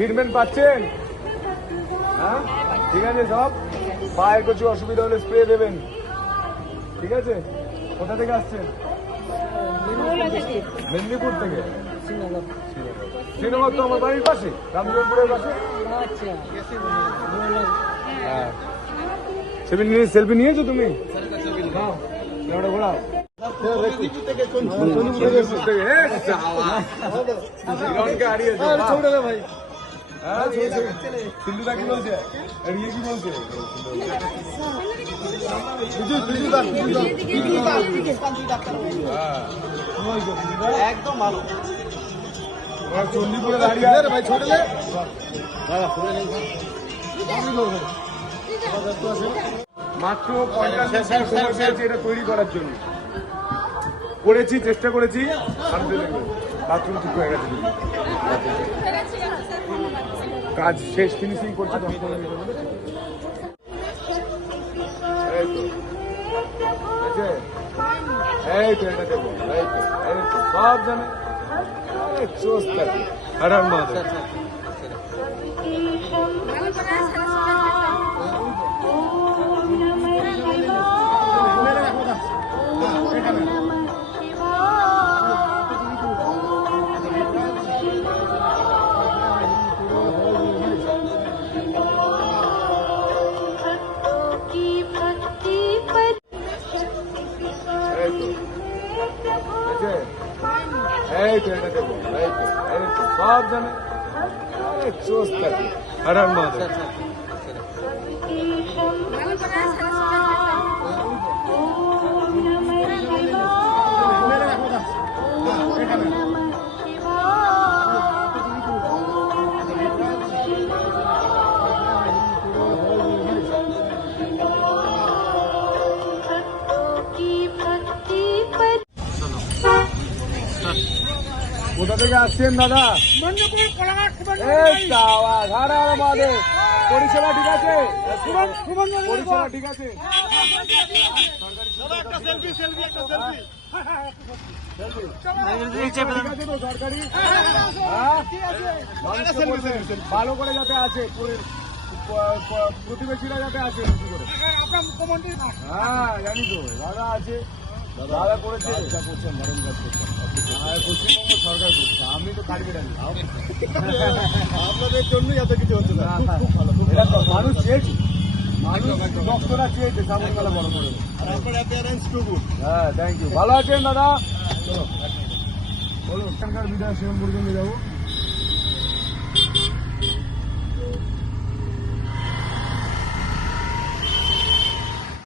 Treatment পাচ্ছেন? হ্যাঁ ঠিক আছে, সব পায়ের কিছু অসুবিধা হলে স্প্রে দেবেন, ঠিক আছে? কোথা থেকে আসছেন? মেদিনীপুর থেকে। শ্রীনগর তো আমার বাড়ির পাশে, রামজনপুরের পাশে। হ্যাঁ, সেলফি নিয়েছো তুমি? হ্যাঁ, ক্যামেরা ঘোরাও। সিন্ধুদা কি বলছে? ইয়ে কি বলছে? একদম ভালো। চণ্ডীপুরে দাঁড়িয়ে ভাই, ছোট মাত্র 50 মিনিট সময় পেয়েছি এটা তৈরি করার জন্য। করেছি, চেষ্টা করেছি, বাথরুম ঠিক হয়ে গেছে। কাজ শেষ, ফিনিশিং করছি। এই তো এটা দেবো, এই তো সব জানে। হারান মাধব এই তো এটা দেবো, এই তো সব জানে। হারান মাধব কোথা থেকে আসছেন দাদা? পরিষেবা ঠিক আছে? পরিষেবা ঠিক আছে? সরকারি ভালো করে যাতে আছে, প্রতিবেশীরা যাতে আছে। হ্যাঁ জানি তো, দাদা আছে, দাদা করেছে, করছেন দারুণ কাজ করছেন। পশ্চিমবঙ্গ সরকার করছে, আমি তো কাজ করে আপনাদের জন্যই এত কিছু হচ্ছে না। মানুষ চেয়েছে, মানুষ ভক্তরা চেয়েছে সামনে বেলা বড় করে। হ্যাঁ থ্যাংক ইউ। ভালো আছেন দাদা? বলুন, এখানকার বিধায়ক শিবন পর্যন্ত যাবো।